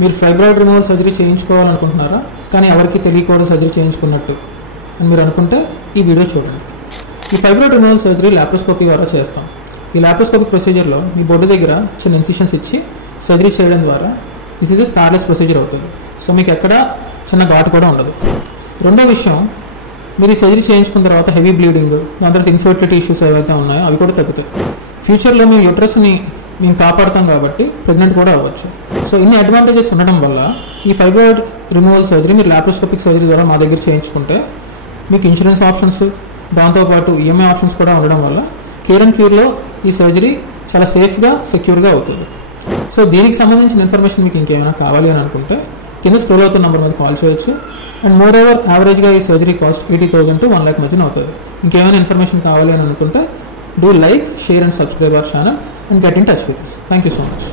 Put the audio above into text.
మీరు fibroid removal surgery చేయించుకోవాలనుకుంటున్నారా, కానీ ఎవరికి తెలియకూడదు సర్జరీ చేయించుకున్నట్టు అని మీరు అనుకుంటే ఈ వీడియో చూడండి. ఈ ఫైబ్రాయిడ్ రిమూవల్ సర్జరీ లాప్రోస్కోపీ ద్వారా చేస్తాం. ఈ లాప్రోస్కోపిక్ ప్రొసీజర్లో మీ బొడ్డు దగ్గర చిన్న ఇన్సిషన్స్ ఇచ్చి సర్జరీ చేయడం ద్వారా దిస్ ఈజ్ స్కార్లెస్ ప్రొసీజర్ అవుతుంది. సో మీకు ఎక్కడ చిన్న ఘాటు కూడా ఉండదు. రెండో విషయం, మీరు ఈ సర్జరీ చేయించుకున్న తర్వాత హెవీ బ్లీడింగ్, దాని తర్వాత ఇన్ఫర్టిలిటీ ఇష్యూస్ ఏవైతే ఉన్నాయో అవి కూడా తగ్గుతాయి. ఫ్యూచర్లో మీ యూట్రస్ని మేము కాపాడుతాం కాబట్టి ప్రెగ్నెంట్ కూడా అవ్వచ్చు. సో ఇన్ని అడ్వాంటేజెస్ ఉండడం వల్ల ఈ ఫైబ్రాయిడ్ రిమూవల్ సర్జరీ మీరు లాప్రోస్కోపిక్ సర్జరీ ద్వారా మా దగ్గర చేయించుకుంటే మీకు ఇన్సూరెన్స్ ఆప్షన్స్, దాంతోపాటు ఈఎంఐ ఆప్షన్స్ కూడా ఉండడం వల్ల కేర్ అండ్ క్యూర్లో ఈ సర్జరీ చాలా సేఫ్గా, సెక్యూర్గా అవుతుంది. సో దీనికి సంబంధించిన ఇన్ఫర్మేషన్ మీకు ఇంకేమైనా కావాలి అని అనుకుంటే కింద స్క్రోల్ అవుతున్న నెంబర్ మీద కాల్ చేయొచ్చు. అండ్ మోర్ ఓవర్ యావరేజ్గా ఈ సర్జరీ కాస్ట్ 80,000 to 1 lakh మధ్యన అవుతుంది. ఇంకేమైనా ఇన్ఫర్మేషన్ కావాలి అని అనుకుంటే do like, share and subscribe our channel and get in touch with us. Thank you so much.